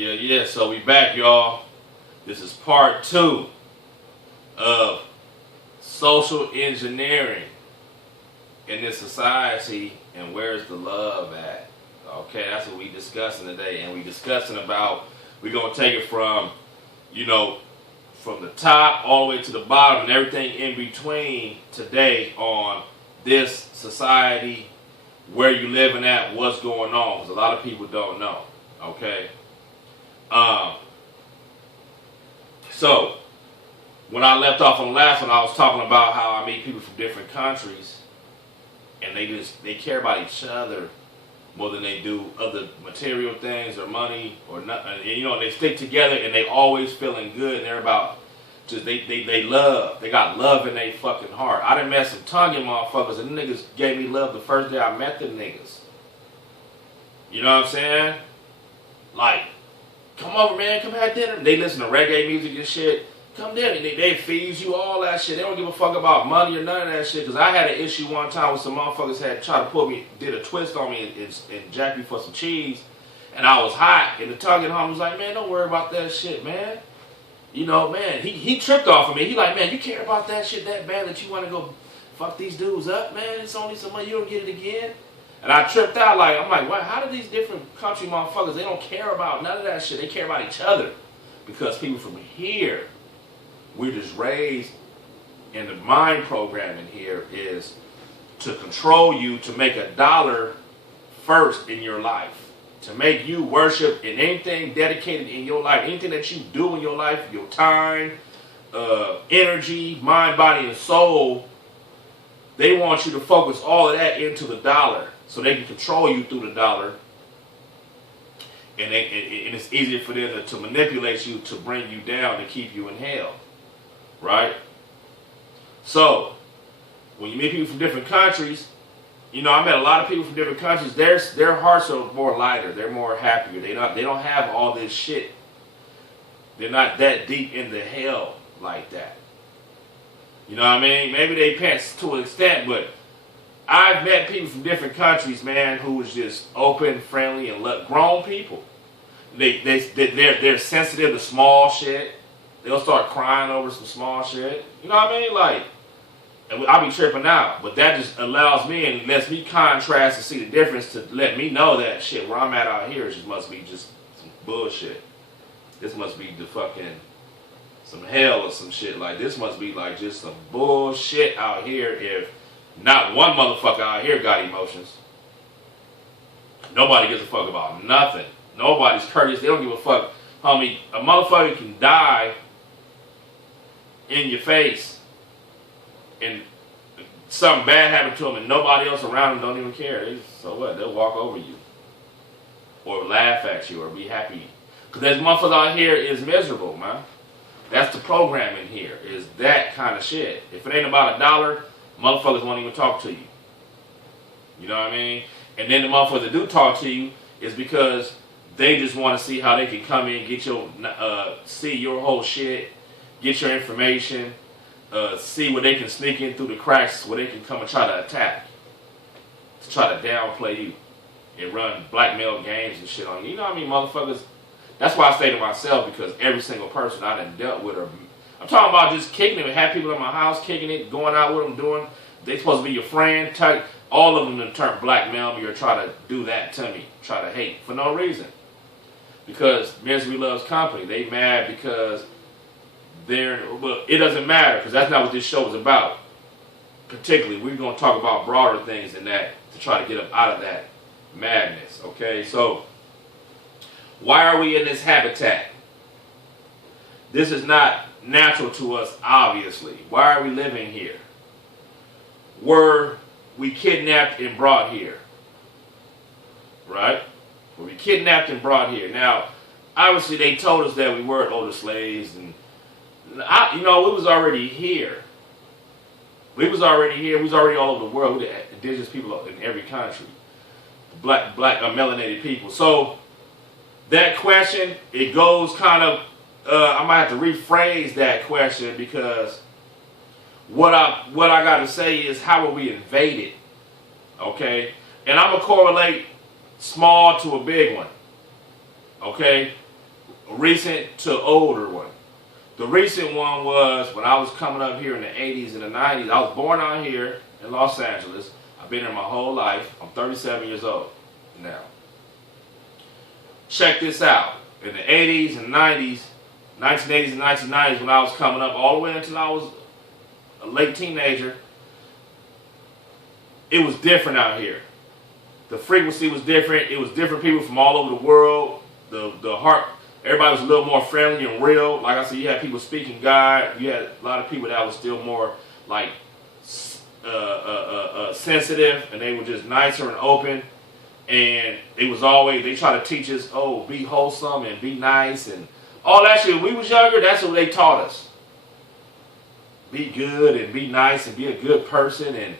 Yeah. So we back, y'all. This is part 2 of social engineering in this society, and where's the love at? Okay, that's what we discussing today, and we discussing about. We're gonna take it from, from the top all the way to the bottom and everything in between today on this society, where you living at, what's going on, because a lot of people don't know. Okay. So when I left off on the last one, I was talking about how I meet people from different countries, and they care about each other more than they do other material things or money or nothing. And, they stick together and they always feeling good, and they're about just they love. They got love in their fucking heart. I done met some Tongan motherfuckers, and them niggas gave me love the first day I met them niggas. You know what I'm saying? Like, come over, man, come have dinner. They listen to reggae music and shit. Come dinner. They feed you all that shit. They don't give a fuck about money or none of that shit. Because I had an issue one time with some motherfuckers had tried to pull me, did a twist on me and jack me for some cheese. And I was hot. And the Tongan homie was like, man, don't worry about that shit, man. Man, he tripped off of me. He like, man, you care about that shit that bad that you want to go fuck these dudes up, man? It's only some money. You don't get it again. And I tripped out. I'm like, what? How do these different country motherfuckers, they don't care about none of that shit. They care about each other. Because people from here, we're just raised, and the mind programming here is to control you, to make $1 first in your life. To make you worship in anything dedicated in your life, anything that you do in your life, your time, energy, mind, body, and soul. They want you to focus all of that into the dollar, so they can control you through the dollar. And it's easier for them to manipulate you, to bring you down, to keep you in hell. Right? So, when you meet people from different countries, I met a lot of people from different countries. Their hearts are more lighter. They're more happier. They don't have all this shit. They're not that deep into hell like that. You know what I mean? Maybe they pants to an extent, but I've met people from different countries, man, who was just open, friendly, and grown people. They're sensitive to small shit. They'll start crying over some small shit. You know what I mean? And I'll be tripping out. But that just allows me and lets me contrast and see the difference, to let me know that shit where I'm at out here just must be just some bullshit. This must be the fucking some hell or some shit. Like, this must be like just some bullshit out here if not one motherfucker out here got emotions. Nobody gives a fuck about nothing. Nobody's courteous. They don't give a fuck. Homie, a motherfucker can die in your face and something bad happened to them and nobody else around them don't even care. So what? They'll walk over you or laugh at you or be happy. Because there's motherfuckers out here is miserable, man. That's the programming here, is that kind of shit. If it ain't about $1, motherfuckers won't even talk to you. You know what I mean? And then the motherfuckers that do talk to you is because they just want to see how they can come in, get your, see your whole shit, get your information, see where they can sneak in through the cracks, where they can come and try to attack, to try to downplay you and run blackmail games and shit on you. You know what I mean, motherfuckers? That's why I say to myself, because every single person I done dealt with, I'm talking about just kicking it, have people in my house kicking it, going out with them, doing, they supposed to be your friend, all of them to turn blackmail me or try to do that to me, try to hate for no reason. Because misery loves company. They mad because well, it doesn't matter, because that's not what this show is about. Particularly, we're going to talk about broader things than that to try to get them out of that madness, okay? So, why are we in this habitat? This is not natural to us, obviously. Why are we living here? Were we kidnapped and brought here? Right? Were we kidnapped and brought here? Now, obviously they told us that we weren't older slaves, and we was already here. We was already here. We was already all over the world. We the indigenous people in every country. Black melanated people. So, that question, it goes kind of, I might have to rephrase that question, because what I got to say is, how were we invaded? Okay? And I'm going to correlate small to a big one. Okay? recent to older one. The recent one was when I was coming up here in the 80s and the 90s. I was born out here in Los Angeles. I've been here my whole life. I'm 37 years old now. Check this out. In the 80s and 90s, 1980s and 1990s, when I was coming up all the way until I was a late teenager, it was different out here. The frequency was different. It was different people from all over the world. The heart, everybody was a little more friendly and real. Like I said, you had people speaking God. You had a lot of people that was still more like sensitive, and they were just nicer and open. And it was always, they try to teach us, oh, be wholesome and be nice and all that shit. When we was younger, that's what they taught us. Be good and be nice and be a good person and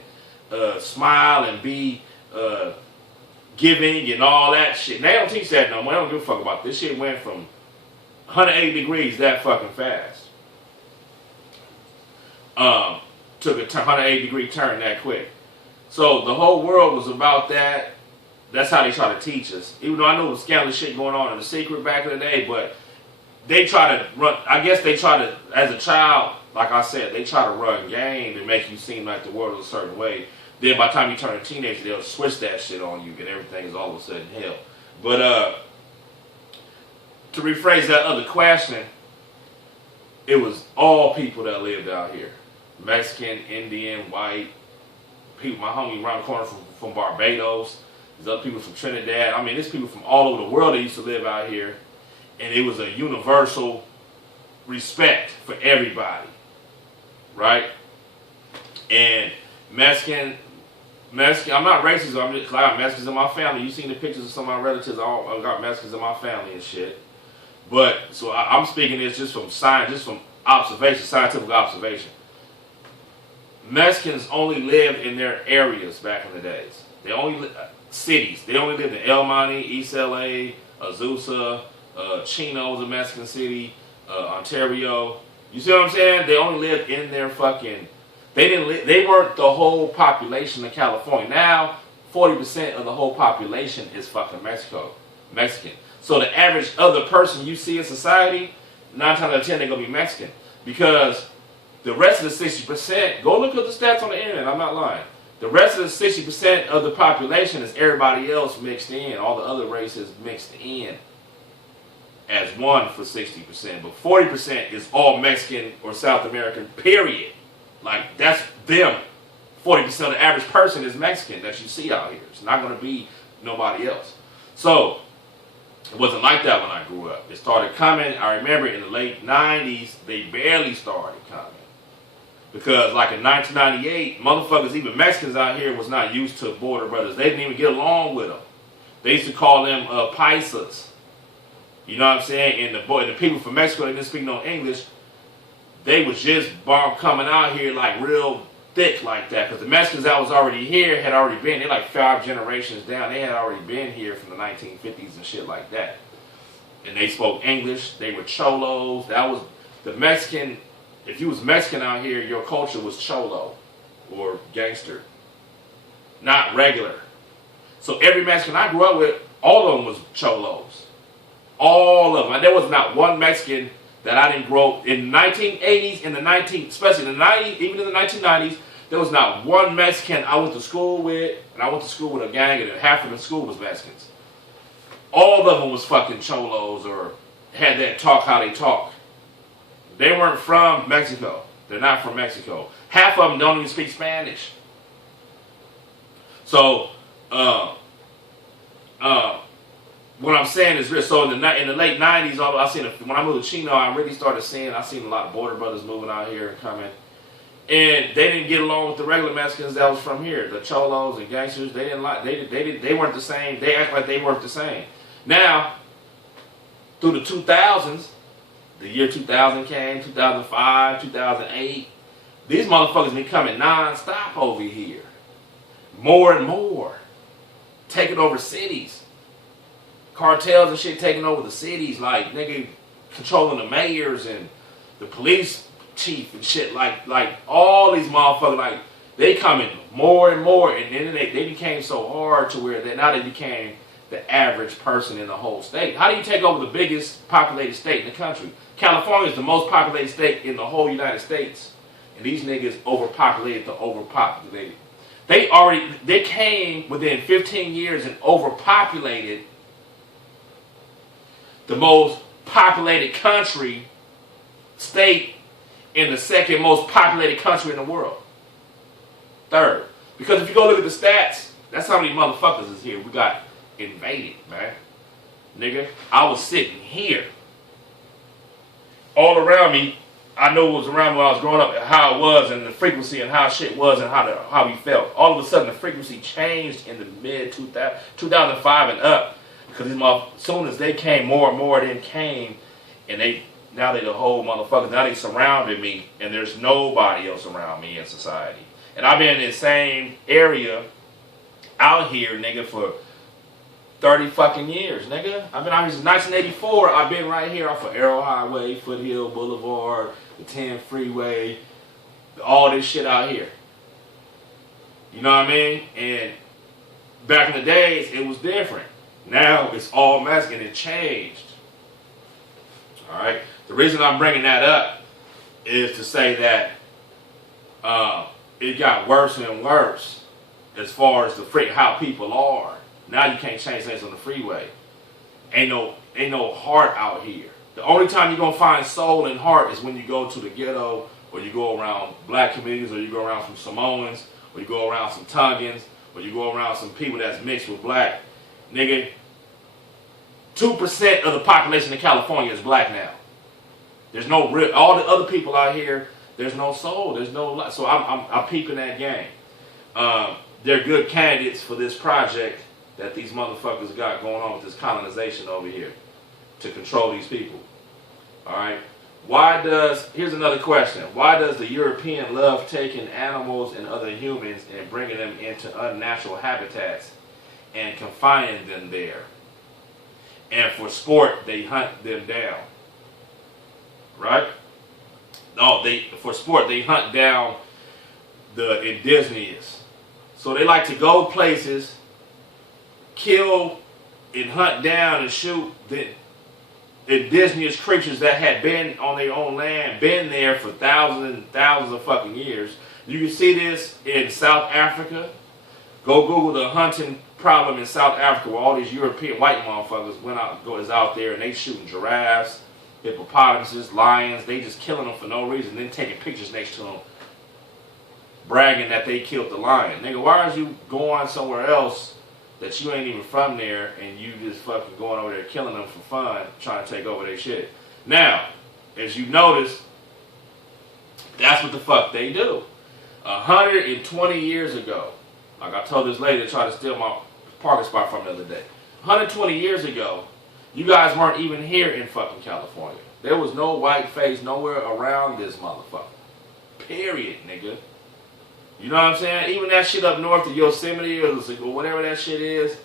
smile and be giving and all that shit. And they don't teach that no more. They don't give a fuck about this. Shit went from 180 degrees that fucking fast. Took a 180 degree turn that quick. So the whole world was about that. That's how they try to teach us. Even though I knew it was scandalous shit going on in the secret back in the day, but they try to run, I guess they try to, as a child, like I said, they try to run game to make you seem like the world is a certain way. Then by the time you turn a teenager, they'll switch that shit on you and everything is all of a sudden hell. But to rephrase that other question, it was all people that lived out here. Mexican, Indian, white, people, my homie around the corner from Barbados. There's other people from Trinidad. I mean, there's people from all over the world that used to live out here. And it was a universal respect for everybody. Right? And Mexican, I'm not racist. I got Mexicans in my family. You've seen the pictures of some of my relatives. I got Mexicans in my family and shit. But, so I'm speaking this just from science, just from observation, scientific observation. Mexicans only lived in their areas back in the days. They only cities. They only lived in El Monte, East LA, Azusa, Chino was a Mexican city, Ontario. You see what I'm saying? They only lived in their fucking. They weren't the whole population of California. Now, 40% of the whole population is fucking Mexican. So the average other person you see in society, 9 times out of 10 they're gonna be Mexican because the rest of the 60%. Go look at the stats on the internet. I'm not lying. The rest of the 60% of the population is everybody else mixed in. All the other races mixed in as one for 60%. But 40% is all Mexican or South American, period. Like, that's them. 40% of the average person is Mexican that you see out here. It's not going to be nobody else. So, it wasn't like that when I grew up. It started coming. I remember in the late 90s, they barely started coming. Because like in 1998, motherfuckers, even Mexicans out here was not used to border brothers. They didn't even get along with them. They used to call them paisas. You know what I'm saying? And the people from Mexico, they didn't speak no English. They was just coming out here like real thick like that. Because the Mexicans that was already here had already been. They're like 5 generations down. They had already been here from the 1950s and shit like that. And they spoke English. They were cholos. That was the Mexican. If you was Mexican out here, your culture was cholo or gangster, not regular. So every Mexican I grew up with, all of them was cholos. All of them. There was not one Mexican that I didn't grow up in the 1980s, especially in the 90s, even in the 1990s. There was not one Mexican I went to school with, and I went to school with a gang, and half of the school was Mexicans. All of them was fucking cholos or had that talk how they talk. They weren't from Mexico. They're not from Mexico. Half of them don't even speak Spanish. So, what I'm saying is real. So in the late 90s, when I moved to Chino, I seen a lot of border brothers moving out here and coming. And they didn't get along with the regular Mexicans that was from here. The cholos and gangsters, they weren't the same. They act like they weren't the same. Now, through the 2000s, the year 2000 came, 2005, 2008. These motherfuckers been coming non-stop over here. More and more. Taking over cities. Cartels and shit taking over the cities. Like, nigga, controlling the mayors and the police chief and shit. Like all these motherfuckers, like, they coming more and more. And then they became so hard to where now they became the average person in the whole state. How do you take over the biggest populated state in the country? California is the most populated state in the whole United States. And these niggas overpopulated the overpopulated. They came within 15 years and overpopulated the most populated country, state, in the second most populated country in the world. Third. Because if you go look at the stats, that's how many motherfuckers is here. We got invaded, man. Nigga, I was sitting here. All around me, I know it was around when I was growing up, how it was and the frequency and how shit was and how we felt. All of a sudden, the frequency changed in the mid-2005 and up. Because these as soon as they came, more and more of them came, and now they the whole motherfuckers. Now they surrounded me, and there's nobody else around me in society. And I've been in the same area out here, nigga, for 30 fucking years, nigga. I've been out here since 1984. I've been right here off of Arrow Highway, Foothill Boulevard, the 10 Freeway, all this shit out here. You know what I mean? And back in the days, it was different. Now it's all Mexican. It changed. All right. The reason I'm bringing that up is to say that it got worse and worse as far as how people are. Now you can't change things on the freeway. Ain't no heart out here. The only time you're gonna find soul and heart is when you go to the ghetto, or you go around black communities, or you go around some Samoans, or you go around some Tongans, or you go around some people that's mixed with black. Nigga, 2% of the population in California is black now. There's no real. All the other people out here, there's no soul. There's no life. So I'm peeping that game. They're good candidates for this project that these motherfuckers got going on with this colonization over here to control these people. All right. Here's another question. Why does the European love taking animals and other humans and bringing them into unnatural habitats and confining them there? And for sport, they hunt them down. Right? No, for sport, they hunt down the indigenous. So they like to go places, kill and hunt down and shoot the indigenous creatures that had been on their own land, been there for thousands and thousands of fucking years. You can see this in South Africa. Go Google the hunting problem in South Africa, where all these European white motherfuckers is out there and they shooting giraffes, hippopotamuses, lions. They just killing them for no reason, then taking pictures next to them, bragging that they killed the lion. Nigga, why are you going somewhere else that you ain't even from there and you just fucking going over there killing them for fun, trying to take over their shit? Now, as you notice, that's what the fuck they do. 120 years ago, like I told this lady that tried to steal my parking spot from the other day. 120 years ago, you guys weren't even here in fucking California. There was no white face nowhere around this motherfucker. Period, nigga. You know what I'm saying? Even that shit up north of Yosemite or whatever that shit is.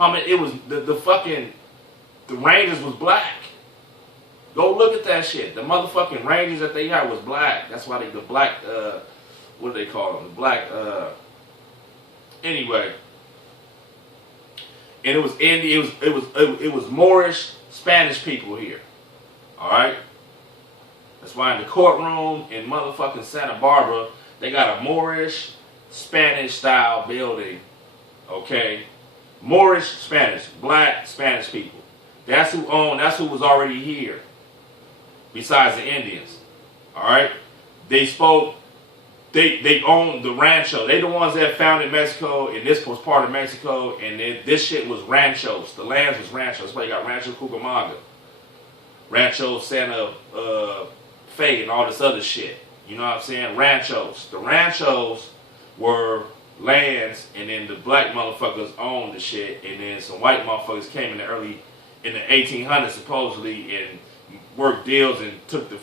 It was the Rangers was black. Go look at that shit. The motherfucking Rangers that they had was black. That's why the black what do they call them? The black anyway. And it was Indian. It was Moorish Spanish people here. All right. That's why in the courtroom in motherfucking Santa Barbara, they got a Moorish Spanish style building. Okay, Moorish Spanish, black Spanish people. That's who was already here. Besides the Indians. All right. They owned the rancho. They the ones that founded Mexico, and this was part of Mexico, and this shit was ranchos. The lands was ranchos. That's why you got Rancho Cucamonga, Rancho Santa Fe, and all this other shit. You know what I'm saying? Ranchos. The ranchos were lands, and then the black motherfuckers owned the shit, and then some white motherfuckers came in the 1800s supposedly and worked deals and took to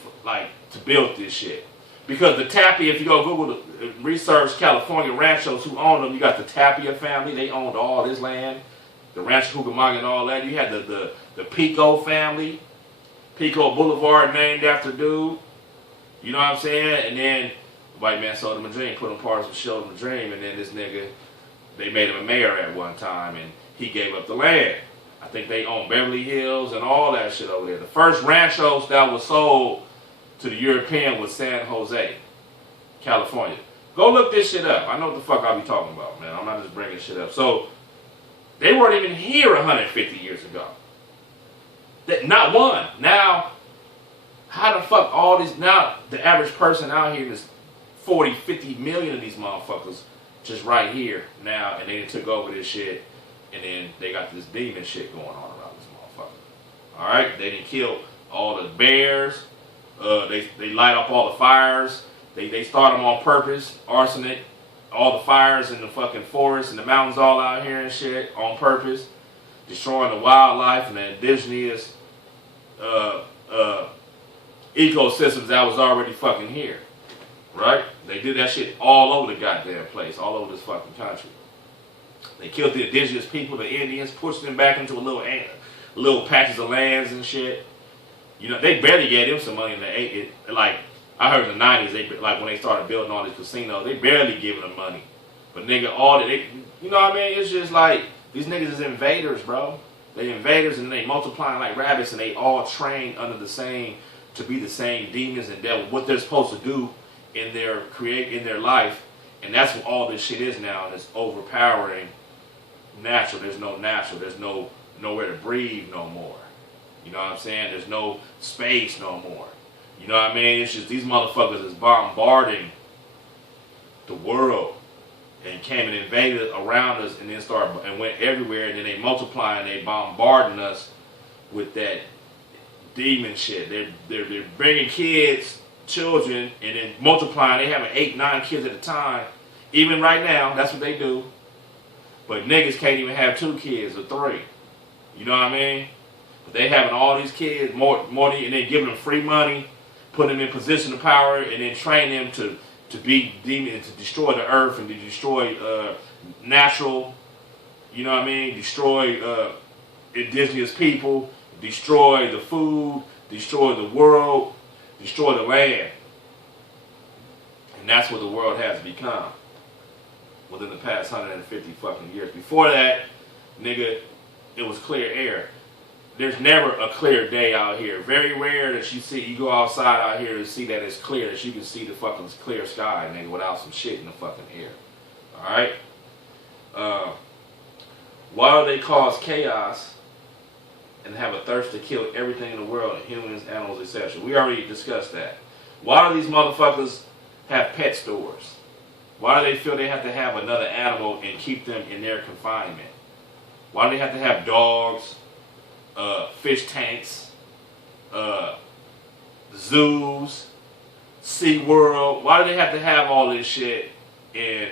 build this shit. Because the Tapia, if you go Google research California ranchos who owned them, you got the Tapia family. They owned all this land, the Rancho Cucamonga and all that. You had the Pico family, Pico Boulevard named after dude. You know what I'm saying? And then the white man sold him a dream, put him parts and showed him a dream, and then this nigga, they made him a mayor at one time, and he gave up the land. I think they own Beverly Hills and all that shit over there. The first ranchos that was sold to the European was San Jose, California. Go look this shit up. I know what the fuck I be talking about, man. I'm not just bringing shit up. So, they weren't even here 150 years ago. Not one. Now, how the fuck all these, now the average person out here is 40, 50 million of these motherfuckers just right here now, and they took over this shit, and then they got this demon shit going on around this motherfucker. Alright? They done killed all the bears. They light up all the fires. They start them on purpose. Arsenic. All the fires in the fucking forest and the mountains all out here and shit on purpose. Destroying the wildlife and the indigenous ecosystems that was already fucking here. Right? They did that shit all over the goddamn place. All over this fucking country. They killed the indigenous people, the Indians, pushed them back into little patches of lands and shit. You know, they barely gave them some money in the like, I heard in the 90s, like when they started building all these casinos, they barely giving them money. But nigga, you know what I mean? It's just like, these niggas is invaders, bro. They invaders and they multiplying like rabbits, and they all trained under the same, to be the same demons and devil, what they're supposed to do in their life. And that's what all this shit is now, and it's overpowering natural. There's no natural. There's nowhere to breathe no more. You know what I'm saying? There's no space no more. You know what I mean? It's just these motherfuckers is bombarding the world and came and invaded around us and then went everywhere, and then they multiply and they bombarding us with that demon shit. They're bringing kids, children, and then multiplying. They having 8, 9 kids at a time. Even right now, that's what they do. But niggas can't even have 2 kids or 3. You know what I mean? But they having all these kids, more, and then giving them free money, putting them in position of power, and then train them to be demons, to destroy the earth and to destroy natural, you know what I mean? Destroy indigenous people, destroy the food, destroy the world, destroy the land. And that's what the world has become within the past 150 fucking years. Before that, nigga, it was clear air. There's never a clear day out here. Very rare that you go outside out here and see that it's clear, that you can see the fucking clear sky, nigga, without some shit in the fucking air. Alright? Why do they cause chaos and have a thirst to kill everything in the world, humans, animals, etc.? We already discussed that. Why do these motherfuckers have pet stores? Why do they feel they have to have another animal and keep them in their confinement? Why do they have to have dogs, fish tanks, zoos, SeaWorld? Why do they have to have all this shit and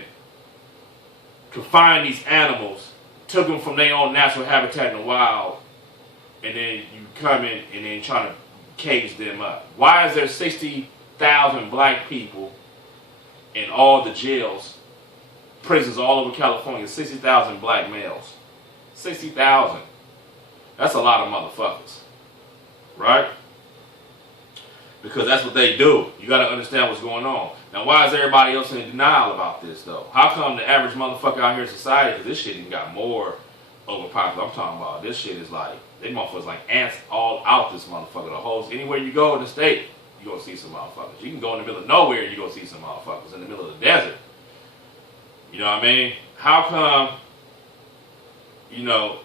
confine these animals, took them from their own natural habitat in the wild, and then you come in and then trying to cage them up? Why is there 60,000 black people in all the jails, prisons all over California, 60,000 black males? 60,000. That's a lot of motherfuckers. Right? Because that's what they do. You got to understand what's going on. Now, why is everybody else in denial about this, though? How come the average motherfucker out here in society, because this shit even got more overpopulated. I'm talking about this shit is like, they motherfuckers like ants all out this motherfucker. The whole, anywhere you go in the state, you gonna see some motherfuckers. You can go in the middle of nowhere and you gonna see some motherfuckers in the middle of the desert. You know what I mean? How come, you know,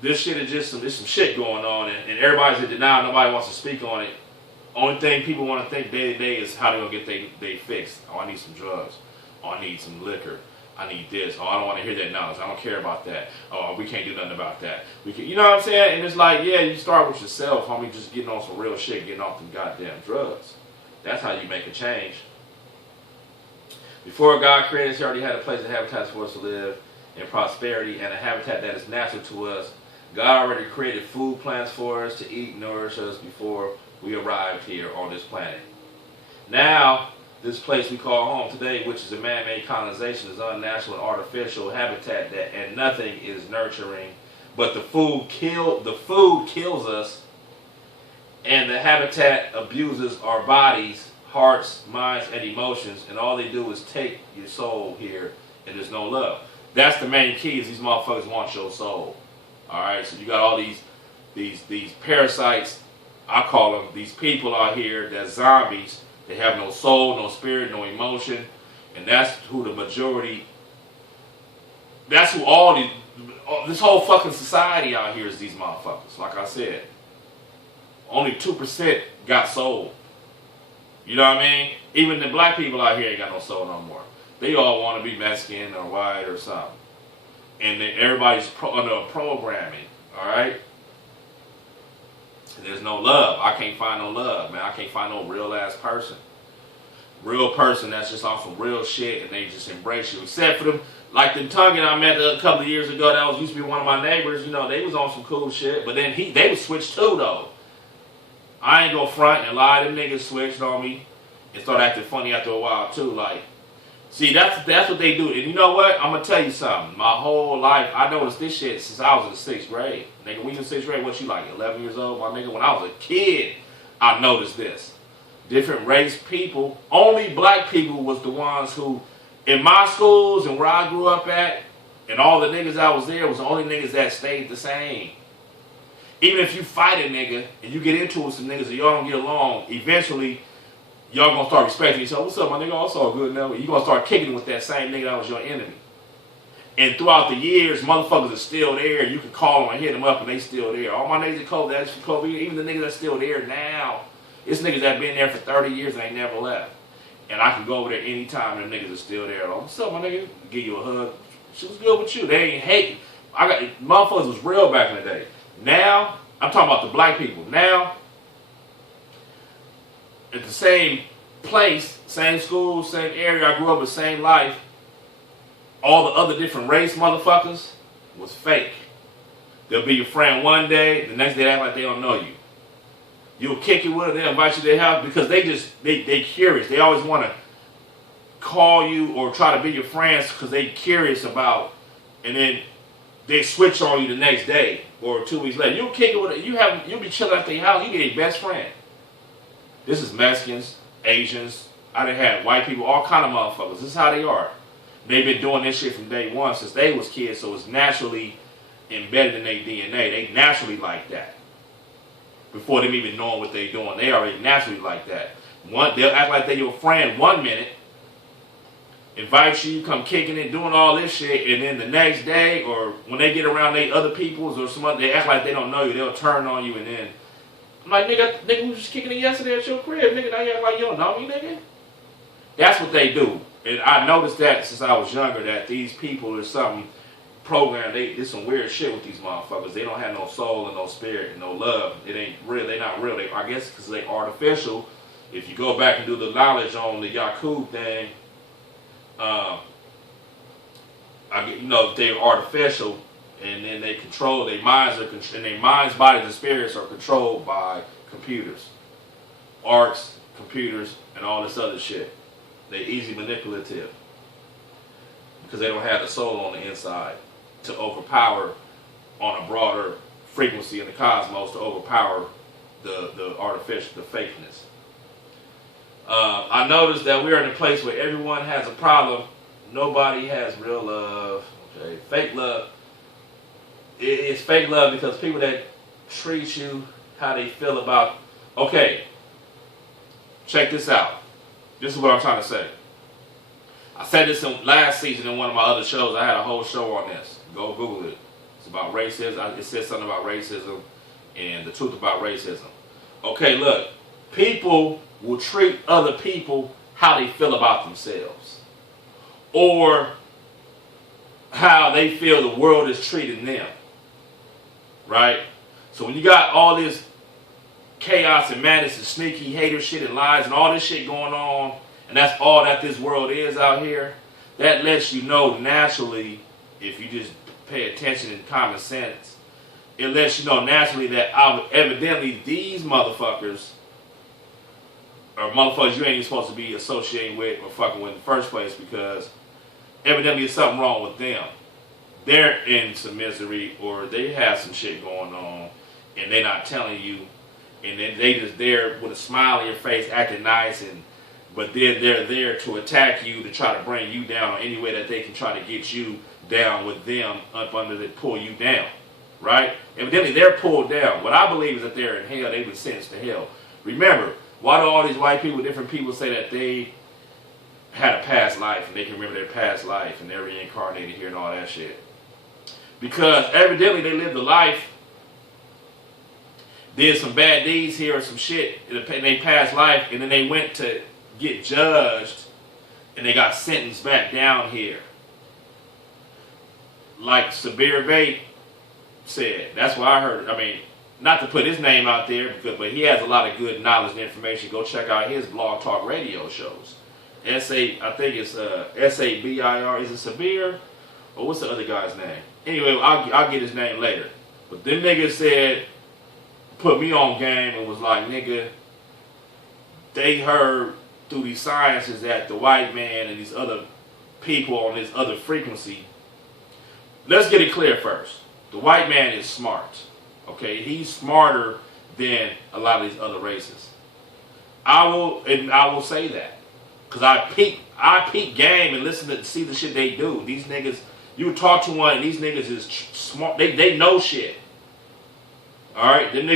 this shit is just there's some shit going on, and everybody's in denial, nobody wants to speak on it. Only thing people want to think day to day is how they're going to get they fixed. Oh, I need some drugs. Oh, I need some liquor. I need this. Oh, I don't want to hear that knowledge. I don't care about that. Oh, we can't do nothing about that. We can, you know what I'm saying? And it's like, yeah, you start with yourself, homie, just getting on some real shit, getting off them goddamn drugs. That's how you make a change. Before God created us, He already had a place and habitat for us to live in prosperity and a habitat that is natural to us. God already created food plants for us to eat and nourish us before we arrived here on this planet. Now, this place we call home today, which is a man-made colonization, is unnatural and artificial habitat and nothing is nurturing. But the food kills us, and the habitat abuses our bodies, hearts, minds, and emotions, and all they do is take your soul here, and there's no love. That's the main key, is these motherfuckers want your soul. All right, so you got all these parasites. I call them, these people out here that's zombies. They have no soul, no spirit, no emotion, and that's who the majority. That's who this whole fucking society out here is, these motherfuckers. Like I said, only 2% got soul. You know what I mean? Even the black people out here ain't got no soul no more. They all want to be Mexican or white or something. And then everybody's under programming, all right? And there's no love. I can't find no love, man. I can't find no real-ass person. Real person that's just on some real shit, and they just embrace you. Except for them, like the Tongan I met a couple of years ago, that used to be one of my neighbors. You know, they was on some cool shit, but then they was switched too, though. I ain't gonna front and lie. Them niggas switched on me and started acting funny after a while too. Like, see, that's what they do. And you know what? I'm gonna tell you something. My whole life, I noticed this shit since I was in the 6th grade. Nigga, when you in 6th grade, what you like, 11 years old? My nigga, when I was a kid, I noticed this. Different race people, only black people was the ones who, in my schools and where I grew up at, and all the niggas that was there was the only niggas that stayed the same. Even if you fight a nigga and you get into it with some niggas and y'all don't get along, eventually y'all gonna start respecting each other. What's up, my nigga? Also good now. You gonna start kicking with that same nigga that was your enemy. And throughout the years, motherfuckers are still there. You can call them and hit them up and they still there. All my niggas at Kobe, that's for Kobe. Even the niggas that's still there now. It's niggas that been there for 30 years and ain't never left. And I can go over there anytime and them niggas are still there. Oh, what's up, my nigga? Give you a hug. She was good with you. They ain't hating. Motherfuckers was real back in the day. Now, I'm talking about the black people. Now, at the same place, same school, same area, I grew up with, same life, all the other different race motherfuckers was fake. They'll be your friend one day, the next day they act like they don't know you. You'll kick it with them, they'll invite you to their house because they curious. They always want to call you or try to be your friends because they curious about, and then they switch on you the next day or 2 weeks later. You'll kick it with it. You'll be chilling at their house. You get a best friend. This is Mexicans, Asians. I done had white people, all kind of motherfuckers. This is how they are. They've been doing this shit from day one since they was kids, so it's naturally embedded in their DNA. They naturally like that. Before them even knowing what they're doing, they already naturally like that. They'll act like they're your friend 1 minute, invite you, come kicking it, doing all this shit, and then the next day, or when they get around they other peoples or some other, they act like they don't know you. They'll turn on you, and then I'm like, nigga, we was just kicking it yesterday at your crib, nigga. Now you act like you don't know me, nigga. That's what they do, and I noticed that since I was younger that these people is something programmed. They did some weird shit with these motherfuckers. They don't have no soul and no spirit and no love. It ain't real. They not real. I guess because they artificial. If you go back and do the knowledge on the Yakub thing, they're artificial, and then they control their minds. And their minds, bodies, and spirits are controlled by computers, arts, computers, and all this other shit. They're easy manipulative because they don't have the soul on the inside to overpower on a broader frequency in the cosmos, to overpower the artificial, the fakeness. I noticed that we're in a place where everyone has a problem. Nobody has real love. Okay, fake love. It's fake love because people that treat you how they feel about. Okay, check this out. This is what I'm trying to say. I said this last season in one of my other shows. I had a whole show on this. Go Google it. It's about racism. It says something about racism and the truth about racism. Okay, look. People will treat other people how they feel about themselves, or how they feel the world is treating them. Right? So when you got all this chaos and madness and sneaky hater shit and lies and all this shit going on, and that's all that this world is out here, that lets you know naturally, if you just pay attention and common sense, it lets you know naturally that evidently these motherfuckers are motherfuckers you ain't even supposed to be associating with or fucking with in the first place, because evidently there's something wrong with them. They're in some misery, or they have some shit going on, and they're not telling you, and then they just there with a smile on your face, acting nice, but they're there to attack you, to try to bring you down any way that they can try to get you down with them up under pull you down. right? Evidently, they're pulled down. What I believe is that they're in hell. They've been sentenced to hell. Remember, why do all these white people, different people, say that they had a past life and they can remember their past life and they're reincarnated here and all that shit? Because evidently they lived a life, did some bad deeds here or some shit in their past life, and then they went to get judged and they got sentenced back down here. Like Sabir Bey said. That's what I heard. I mean, not to put his name out there, but he has a lot of good knowledge and information. Go check out his blog talk radio shows. I think it's Sabir. Is it Sabir? Or what's the other guy's name? Anyway, I'll get his name later. But them niggas said, put me on game and was like, nigga, they heard through these sciences that the white man and these other people on this other frequency. Let's get it clear first. The white man is smart. Okay, he's smarter than a lot of these other races. I will say that because I peep game and listen to see the shit they do. These niggas, you talk to one, and these niggas is smart. They know shit. All right, them niggas.